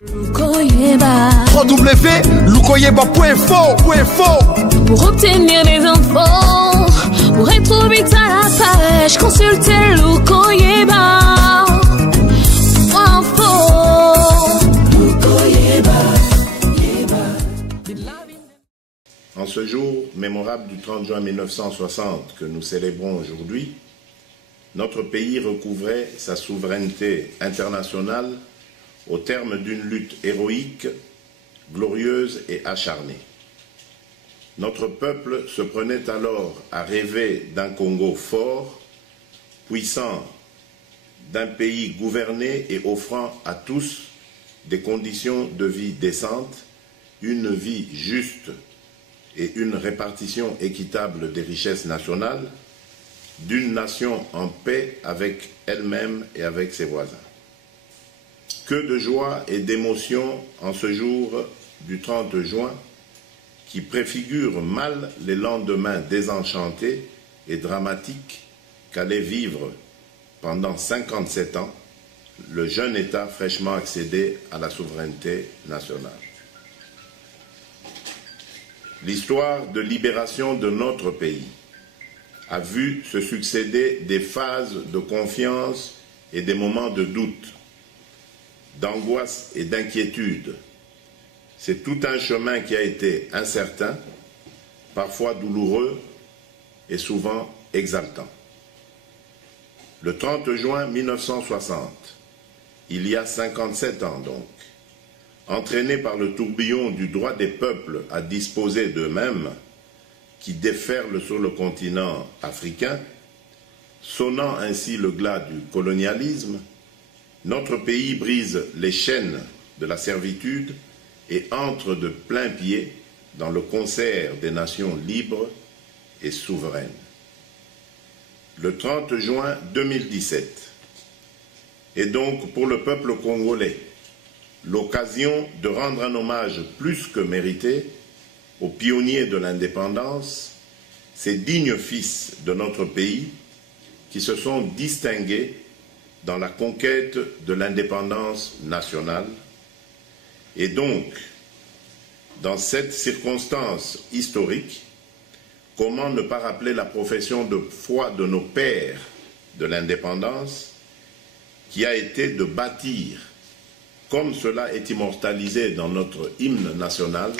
www.lukoyeba.info. Pour obtenir des infos, pour être vite à la page, consultez Lukoyeba.info. En ce jour mémorable du 30 juin 1960 que nous célébrons aujourd'hui, notre pays recouvrait sa souveraineté internationale au terme d'une lutte héroïque, glorieuse et acharnée. Notre peuple se prenait alors à rêver d'un Congo fort, puissant, d'un pays gouverné et offrant à tous des conditions de vie décentes, une vie juste et une répartition équitable des richesses nationales, d'une nation en paix avec elle-même et avec ses voisins. Que de joie et d'émotion en ce jour du 30 juin qui préfigure mal les lendemains désenchantés et dramatiques qu'allait vivre pendant 57 ans le jeune État fraîchement accédé à la souveraineté nationale. L'histoire de libération de notre pays a vu se succéder des phases de confiance et des moments de doute, d'angoisse et d'inquiétude. C'est tout un chemin qui a été incertain, parfois douloureux et souvent exaltant. Le 30 juin 1960, il y a 57 ans donc, entraîné par le tourbillon du droit des peuples à disposer d'eux-mêmes, qui déferle sur le continent africain, sonnant ainsi le glas du colonialisme, notre pays brise les chaînes de la servitude et entre de plein pied dans le concert des nations libres et souveraines. Le 30 juin 2017 est donc pour le peuple congolais l'occasion de rendre un hommage plus que mérité aux pionniers de l'indépendance, ces dignes fils de notre pays qui se sont distingués dans la conquête de l'indépendance nationale. Et donc, dans cette circonstance historique, comment ne pas rappeler la profession de foi de nos pères de l'indépendance qui a été de bâtir, comme cela est immortalisé dans notre hymne national,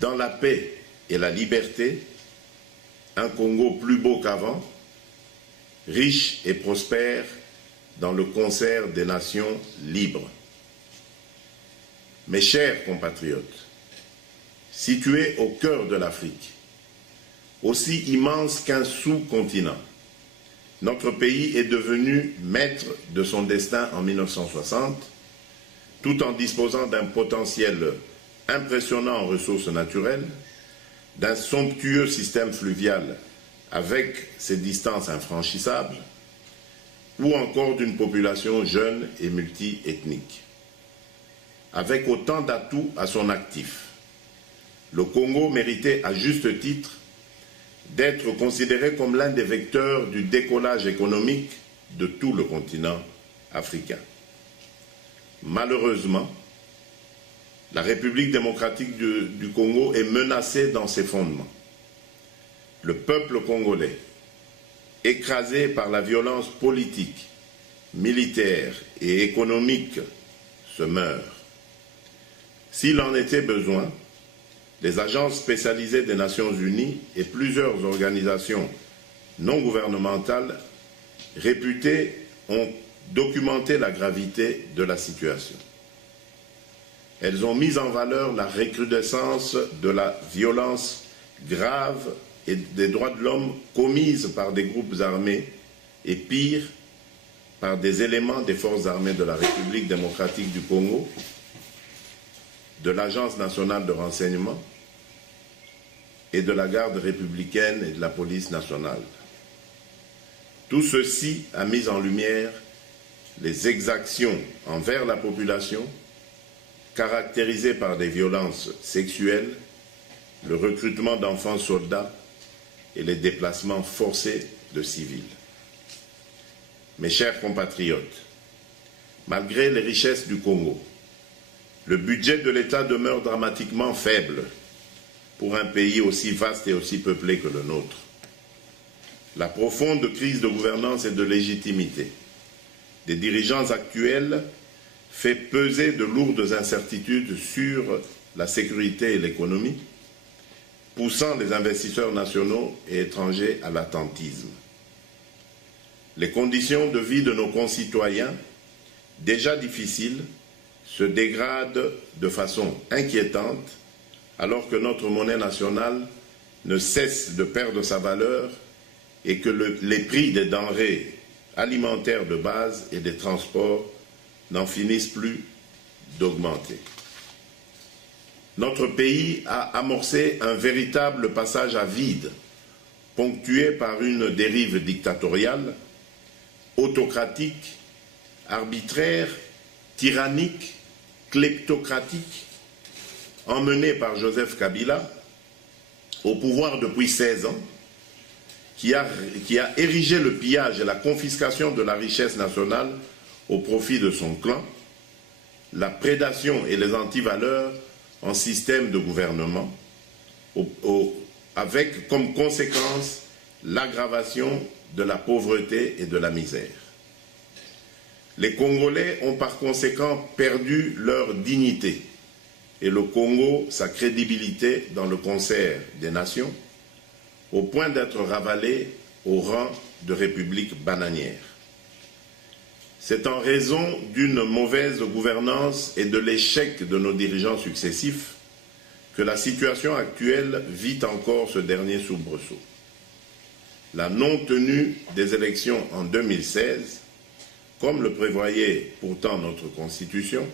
dans la paix et la liberté, un Congo plus beau qu'avant, riche et prospère dans le concert des nations libres. Mes chers compatriotes, situés au cœur de l'Afrique, aussi immense qu'un sous-continent, notre pays est devenu maître de son destin en 1960, tout en disposant d'un potentiel impressionnant en ressources naturelles, d'un somptueux système fluvial avec ses distances infranchissables, ou encore d'une population jeune et multi-ethnique. Avec autant d'atouts à son actif, le Congo méritait à juste titre d'être considéré comme l'un des vecteurs du décollage économique de tout le continent africain. Malheureusement, la République démocratique du Congo est menacée dans ses fondements. Le peuple congolais, écrasé par la violence politique, militaire et économique, se meurt. S'il en était besoin, les agences spécialisées des Nations Unies et plusieurs organisations non gouvernementales réputées ont documenté la gravité de la situation. Elles ont mis en valeur la recrudescence de la violence grave et des droits de l'homme commises par des groupes armés et pire, par des éléments des forces armées de la République démocratique du Congo, de l'Agence nationale de renseignement et de la garde républicaine et de la police nationale. Tout ceci a mis en lumière les exactions envers la population, caractérisées par des violences sexuelles, le recrutement d'enfants soldats et les déplacements forcés de civils. Mes chers compatriotes, malgré les richesses du Congo, le budget de l'État demeure dramatiquement faible pour un pays aussi vaste et aussi peuplé que le nôtre. La profonde crise de gouvernance et de légitimité des dirigeants actuels fait peser de lourdes incertitudes sur la sécurité et l'économie, poussant les investisseurs nationaux et étrangers à l'attentisme. Les conditions de vie de nos concitoyens, déjà difficiles, se dégradent de façon inquiétante alors que notre monnaie nationale ne cesse de perdre sa valeur et que les prix des denrées alimentaires de base et des transports n'en finissent plus d'augmenter. Notre pays a amorcé un véritable passage à vide, ponctué par une dérive dictatoriale, autocratique, arbitraire, tyrannique, kleptocratique, emmenée par Joseph Kabila, au pouvoir depuis 16 ans, qui a érigé le pillage et la confiscation de la richesse nationale au profit de son clan, la prédation et les antivaleurs en système de gouvernement, avec comme conséquence l'aggravation de la pauvreté et de la misère. Les Congolais ont par conséquent perdu leur dignité et le Congo sa crédibilité dans le concert des nations, au point d'être ravalé au rang de république bananière. C'est en raison d'une mauvaise gouvernance et de l'échec de nos dirigeants successifs que la situation actuelle vit encore ce dernier soubresaut. La non-tenue des élections en 2016, comme le prévoyait pourtant notre Constitution,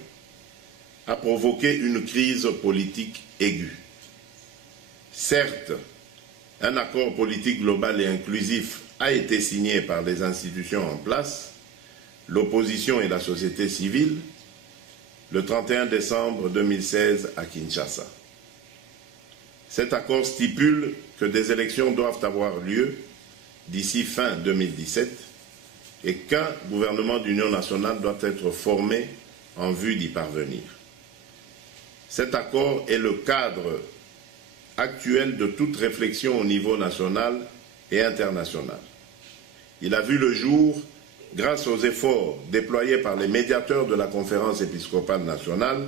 a provoqué une crise politique aiguë. Certes, un accord politique global et inclusif a été signé par les institutions en place, l'opposition et la société civile, le 31 décembre 2016 à Kinshasa. Cet accord stipule que des élections doivent avoir lieu d'ici fin 2017 et qu'un gouvernement d'union nationale doit être formé en vue d'y parvenir. Cet accord est le cadre actuel de toute réflexion au niveau national et international. Il a vu le jour grâce aux efforts déployés par les médiateurs de la Conférence épiscopale nationale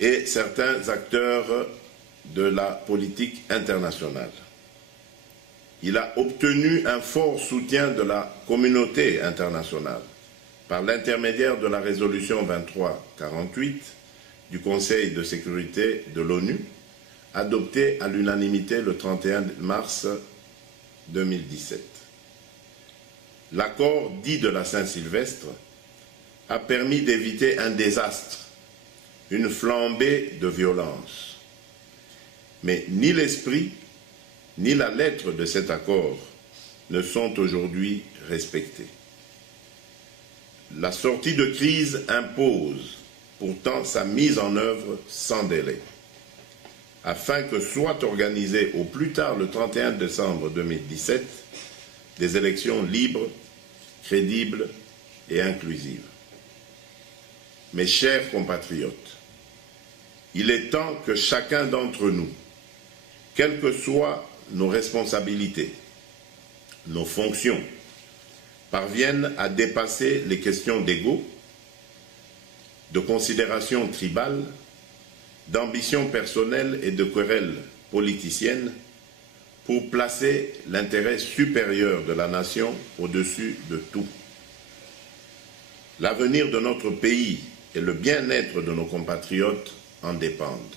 et certains acteurs de la politique internationale. Il a obtenu un fort soutien de la communauté internationale par l'intermédiaire de la résolution 2348 du Conseil de sécurité de l'ONU, adoptée à l'unanimité le 31 mars 2017. L'accord dit de la Saint-Sylvestre a permis d'éviter un désastre, une flambée de violence. Mais ni l'esprit ni la lettre de cet accord ne sont aujourd'hui respectés. La sortie de crise impose pourtant sa mise en œuvre sans délai, afin que soient organisées au plus tard le 31 décembre 2017 des élections libres, crédibles et inclusives. Mes chers compatriotes, il est temps que chacun d'entre nous, quelles que soient nos responsabilités, nos fonctions, parviennent à dépasser les questions d'ego, de considérations tribales, d'ambition personnelle et de querelles politiciennes pour placer l'intérêt supérieur de la nation au-dessus de tout. L'avenir de notre pays et le bien-être de nos compatriotes en dépendent.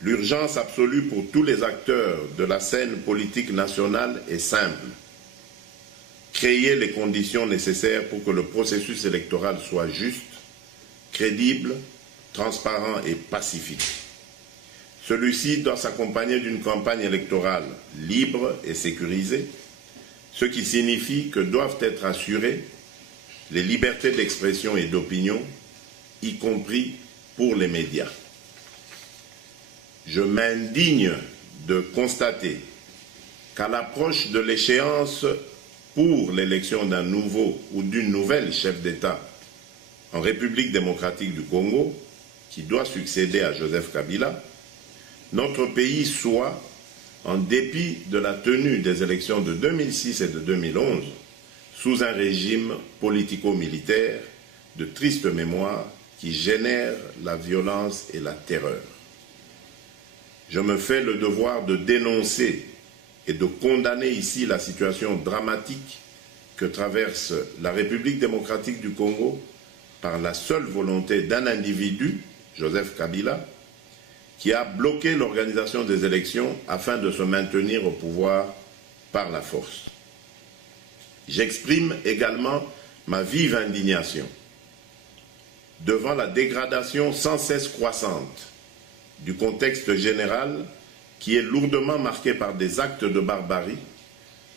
L'urgence absolue pour tous les acteurs de la scène politique nationale est simple. Créer les conditions nécessaires pour que le processus électoral soit juste, crédible, transparent et pacifique. Celui-ci doit s'accompagner d'une campagne électorale libre et sécurisée, ce qui signifie que doivent être assurées les libertés d'expression et d'opinion, y compris pour les médias. Je m'indigne de constater qu'à l'approche de l'échéance pour l'élection d'un nouveau ou d'une nouvelle chef d'État en République démocratique du Congo, qui doit succéder à Joseph Kabila, notre pays soit, en dépit de la tenue des élections de 2006 et de 2011, sous un régime politico-militaire de triste mémoire qui génère la violence et la terreur. Je me fais le devoir de dénoncer et de condamner ici la situation dramatique que traverse la République démocratique du Congo par la seule volonté d'un individu, Joseph Kabila, qui a bloqué l'organisation des élections afin de se maintenir au pouvoir par la force. J'exprime également ma vive indignation devant la dégradation sans cesse croissante du contexte général qui est lourdement marqué par des actes de barbarie,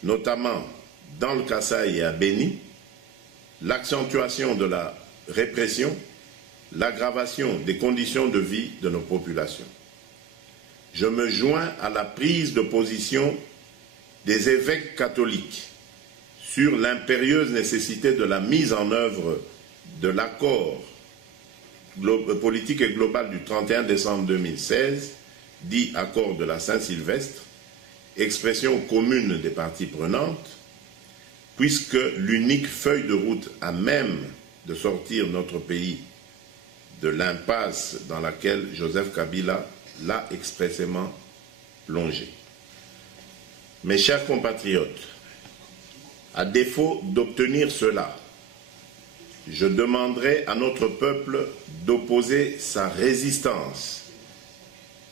notamment dans le Kasaï et à Béni, l'accentuation de la répression, l'aggravation des conditions de vie de nos populations. Je me joins à la prise de position des évêques catholiques sur l'impérieuse nécessité de la mise en œuvre de l'accord politique et global du 31 décembre 2016, dit accord de la Saint-Sylvestre, expression commune des parties prenantes, puisque l'unique feuille de route à même de sortir notre pays de l'impasse dans laquelle Joseph Kabila l'a expressément plongé. Mes chers compatriotes, à défaut d'obtenir cela, je demanderai à notre peuple d'opposer sa résistance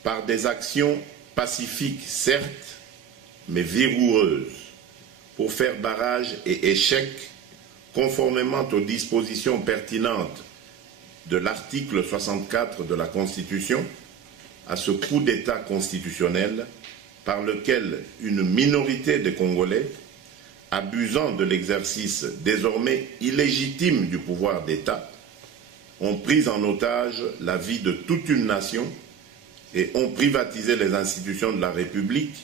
par des actions pacifiques, certes, mais vigoureuses, pour faire barrage et échec, conformément aux dispositions pertinentes de l'article 64 de la Constitution, à ce coup d'État constitutionnel par lequel une minorité des Congolais, abusant de l'exercice désormais illégitime du pouvoir d'État, ont pris en otage la vie de toute une nation et ont privatisé les institutions de la République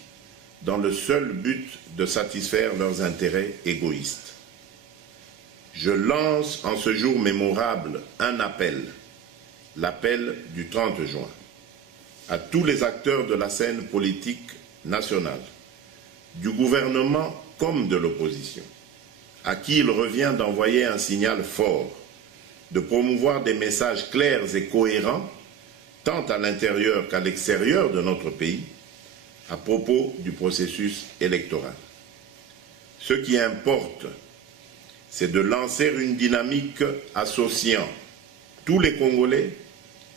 dans le seul but de satisfaire leurs intérêts égoïstes. Je lance en ce jour mémorable un appel, l'appel du 30 juin, à tous les acteurs de la scène politique nationale, du gouvernement comme de l'opposition, à qui il revient d'envoyer un signal fort, de promouvoir des messages clairs et cohérents, tant à l'intérieur qu'à l'extérieur de notre pays, à propos du processus électoral. Ce qui importe, c'est de lancer une dynamique associant tous les Congolais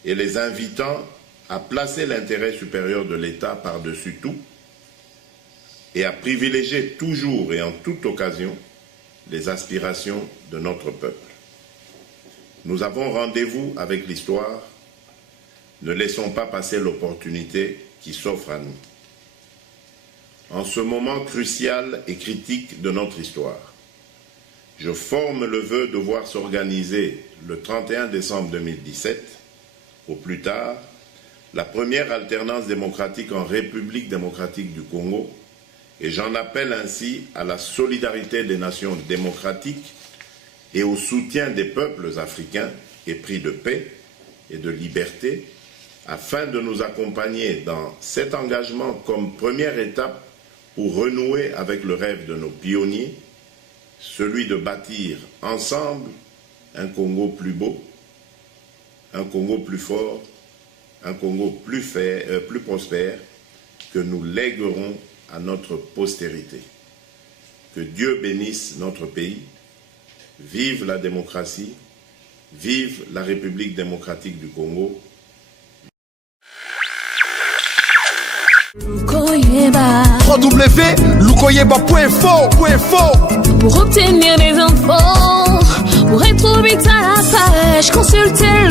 et les invitant à placer l'intérêt supérieur de l'État par-dessus tout et à privilégier toujours et en toute occasion les aspirations de notre peuple. Nous avons rendez-vous avec l'histoire, ne laissons pas passer l'opportunité qui s'offre à nous. En ce moment crucial et critique de notre histoire, je forme le vœu de voir s'organiser le 31 décembre 2017, au plus tard, la première alternance démocratique en République démocratique du Congo, et j'en appelle ainsi à la solidarité des nations démocratiques et au soutien des peuples africains épris de paix et de liberté, afin de nous accompagner dans cet engagement comme première étape pour renouer avec le rêve de nos pionniers, celui de bâtir ensemble un Congo plus beau, un Congo plus fort, un Congo plus prospère, que nous léguerons à notre postérité. Que Dieu bénisse notre pays. Vive la démocratie, vive la République démocratique du Congo. www.lukoyeba.info Pour obtenir des infos, pour être vite à la page, consultez